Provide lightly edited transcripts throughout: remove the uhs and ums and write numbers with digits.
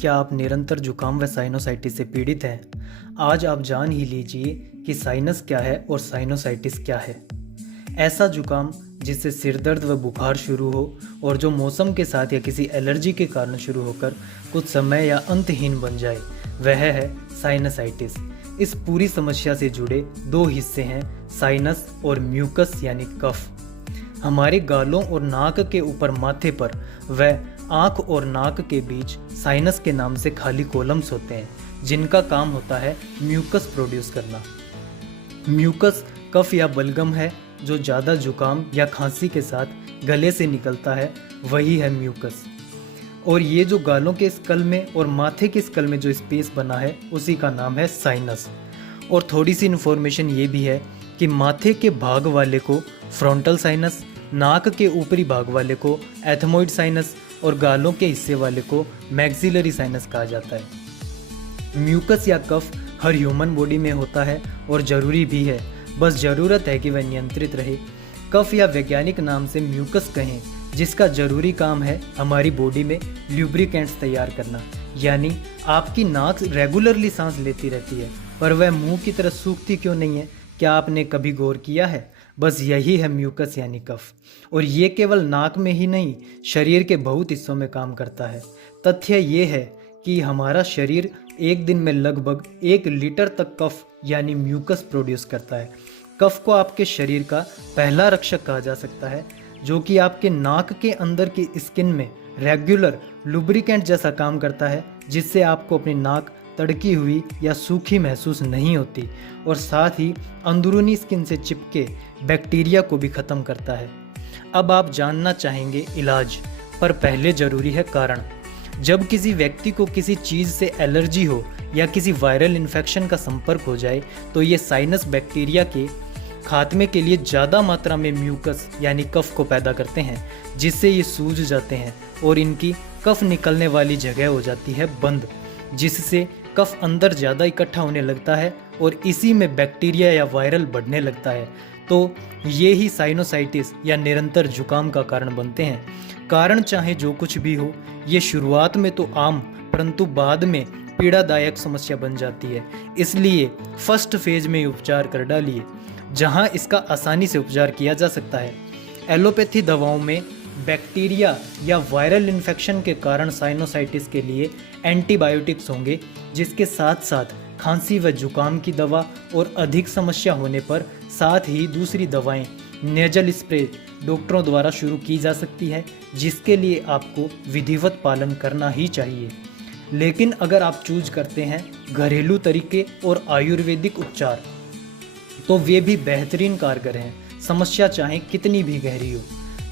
क्या आप निरंतर जुकाम व साइनोसाइटिस से पीड़ित हैं? आज आप जान ही लीजिए कि साइनस क्या है और साइनोसाइटिस क्या है। ऐसा जुकाम जिससे सिरदर्द व बुखार शुरू हो और जो मौसम के साथ या किसी एलर्जी के कारण शुरू होकर कुछ समय या अंतहीन बन जाए, वह है साइनसाइटिस। इस पूरी समस्या से जुड़े दो हिस्से हैं, साइनस और म्यूकस यानी कफ। हमारे गालों और नाक के ऊपर माथे पर व आँख और नाक के बीच साइनस के नाम से खाली कॉलम्स होते हैं, जिनका काम होता है म्यूकस प्रोड्यूस करना। म्यूकस कफ या बलगम है जो ज़्यादा जुकाम या खांसी के साथ गले से निकलता है, वही है म्यूकस। और ये जो गालों के स्कल में और माथे के स्कल में जो स्पेस बना है, उसी का नाम है साइनस। और थोड़ी सी इन्फॉर्मेशन ये भी है कि माथे के भाग वाले को फ्रंटल साइनस, नाक के ऊपरी भाग वाले को एथमोइड साइनस और गालों के हिस्से वाले को मैक्सिलरी साइनस कहा जाता है। म्यूकस या कफ हर ह्यूमन बॉडी में होता है और ज़रूरी भी है, बस ज़रूरत है कि वह नियंत्रित रहे। कफ या वैज्ञानिक नाम से म्यूकस कहें, जिसका ज़रूरी काम है हमारी बॉडी में ल्यूब्रिकेंट्स तैयार करना। यानी आपकी नाक रेगुलरली सांस लेती रहती है, पर वह मुंह की तरह सूखती क्यों नहीं है? क्या आपने कभी गौर किया है? बस यही है म्यूकस यानी कफ। और ये केवल नाक में ही नहीं, शरीर के बहुत हिस्सों में काम करता है। तथ्य ये है कि हमारा शरीर एक दिन में लगभग 1 लीटर तक कफ यानी म्यूकस प्रोड्यूस करता है। कफ को आपके शरीर का पहला रक्षक कहा जा सकता है, जो कि आपके नाक के अंदर की स्किन में रेगुलर लुब्रिकेंट जैसा काम करता है, जिससे आपको अपनी नाक तड़की हुई या सूखी महसूस नहीं होती, और साथ ही अंदरूनी स्किन से चिपके बैक्टीरिया को भी ख़त्म करता है। अब आप जानना चाहेंगे इलाज, पर पहले ज़रूरी है कारण। जब किसी व्यक्ति को किसी चीज़ से एलर्जी हो या किसी वायरल इन्फेक्शन का संपर्क हो जाए, तो ये साइनस बैक्टीरिया के खात्मे के लिए ज़्यादा मात्रा में म्यूकस यानी कफ को पैदा करते हैं, जिससे ये सूज जाते हैं और इनकी कफ निकलने वाली जगह हो जाती है बंद, जिससे कफ अंदर ज़्यादा इकट्ठा होने लगता है और इसी में बैक्टीरिया या वायरल बढ़ने लगता है। तो ये ही साइनोसाइटिस या निरंतर जुकाम का कारण बनते हैं। कारण चाहे जो कुछ भी हो, ये शुरुआत में तो आम परंतु बाद में पीड़ादायक समस्या बन जाती है। इसलिए फर्स्ट फेज में उपचार कर डालिए, जहां इसका आसानी से उपचार किया जा सकता है। एलोपैथी दवाओं में बैक्टीरिया या वायरल इन्फेक्शन के कारण साइनोसाइटिस के लिए एंटीबायोटिक्स होंगे, जिसके साथ साथ खांसी व जुकाम की दवा और अधिक समस्या होने पर साथ ही दूसरी दवाएं नेजल स्प्रे डॉक्टरों द्वारा शुरू की जा सकती है, जिसके लिए आपको विधिवत पालन करना ही चाहिए। लेकिन अगर आप चूज करते हैं घरेलू तरीके और आयुर्वेदिक उपचार, तो वे भी बेहतरीन कारगर हैं, समस्या चाहे कितनी भी गहरी हो।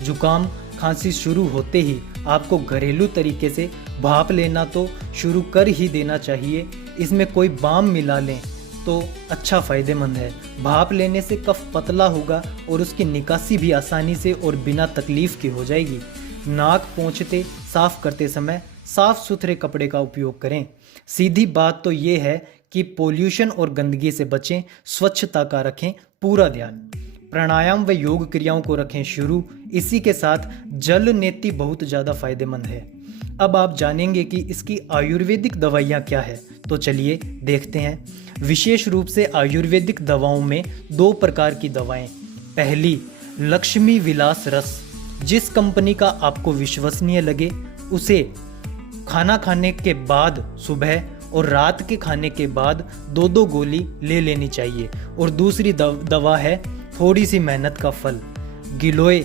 जुकाम खांसी शुरू होते ही आपको घरेलू तरीके से भाप लेना तो शुरू कर ही देना चाहिए। इसमें कोई बाम मिला लें तो अच्छा फ़ायदेमंद है। भाप लेने से कफ पतला होगा और उसकी निकासी भी आसानी से और बिना तकलीफ के हो जाएगी। नाक पोंछते साफ करते समय साफ सुथरे कपड़े का उपयोग करें। सीधी बात तो ये है कि पोल्यूशन और गंदगी से बचें, स्वच्छता का रखें पूरा ध्यान। प्राणायाम व योग क्रियाओं को रखें शुरू। इसी के साथ जल नेति बहुत ज़्यादा फायदेमंद है। अब आप जानेंगे कि इसकी आयुर्वेदिक दवाइयाँ क्या है, तो चलिए देखते हैं। विशेष रूप से आयुर्वेदिक दवाओं में 2 प्रकार की दवाएं। पहली, लक्ष्मी विलास रस। जिस कंपनी का आपको विश्वसनीय लगे, उसे खाना खाने के बाद सुबह और रात के खाने के बाद 2-2 गोली ले लेनी चाहिए। और दूसरी दवा है थोड़ी सी मेहनत का फल। गिलोय,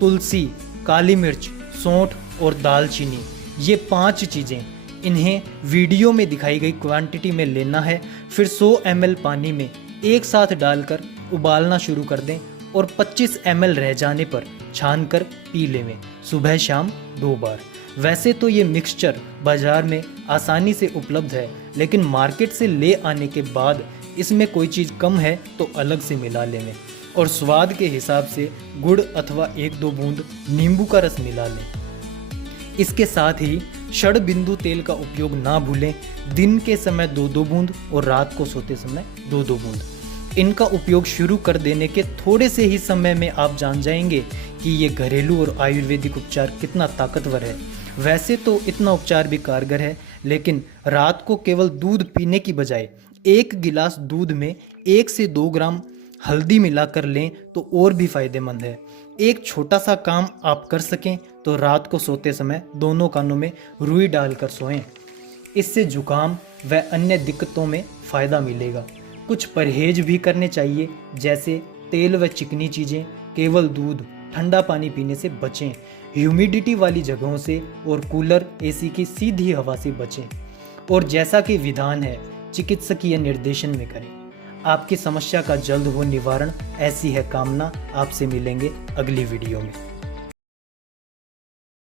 तुलसी, काली मिर्च, सौंठ और दालचीनी, ये 5 चीज़ें। इन्हें वीडियो में दिखाई गई क्वांटिटी में लेना है। फिर 100 ml पानी में एक साथ डालकर उबालना शुरू कर दें और 25 ml रह जाने पर छान कर पी लें, सुबह शाम 2 बार। वैसे तो ये मिक्सचर बाज़ार में आसानी से उपलब्ध है, लेकिन मार्केट से ले आने के बाद इसमें कोई चीज़ कम है तो अलग से मिला लें और स्वाद के हिसाब से गुड़ अथवा 1-2 बूंद नींबू का रस मिला लें। इसके साथ ही षड बिंदु तेल का उपयोग ना भूलें। दिन के समय 2-2 बूंद और रात को सोते समय 2-2 बूंद। इनका उपयोग शुरू कर देने के थोड़े से ही समय में आप जान जाएंगे कि ये घरेलू और आयुर्वेदिक उपचार कितना ताकतवर है। वैसे तो इतना उपचार भी कारगर है, लेकिन रात को केवल दूध पीने की बजाय 1 गिलास दूध में 1 से 2 ग्राम हल्दी मिलाकर लें तो और भी फायदेमंद है। एक छोटा सा काम आप कर सकें तो रात को सोते समय दोनों कानों में रुई डालकर सोएं। इससे जुकाम व अन्य दिक्कतों में फ़ायदा मिलेगा। कुछ परहेज भी करने चाहिए, जैसे तेल व चिकनी चीज़ें, केवल दूध, ठंडा पानी पीने से बचें, ह्यूमिडिटी वाली जगहों से और कूलर एसी की सीधी हवा से बचें, और जैसा कि विधान है चिकित्सकीय निर्देशन में करें। आपकी समस्या का जल्द हो निवारण, ऐसी है कामना। आपसे मिलेंगे अगली वीडियो में।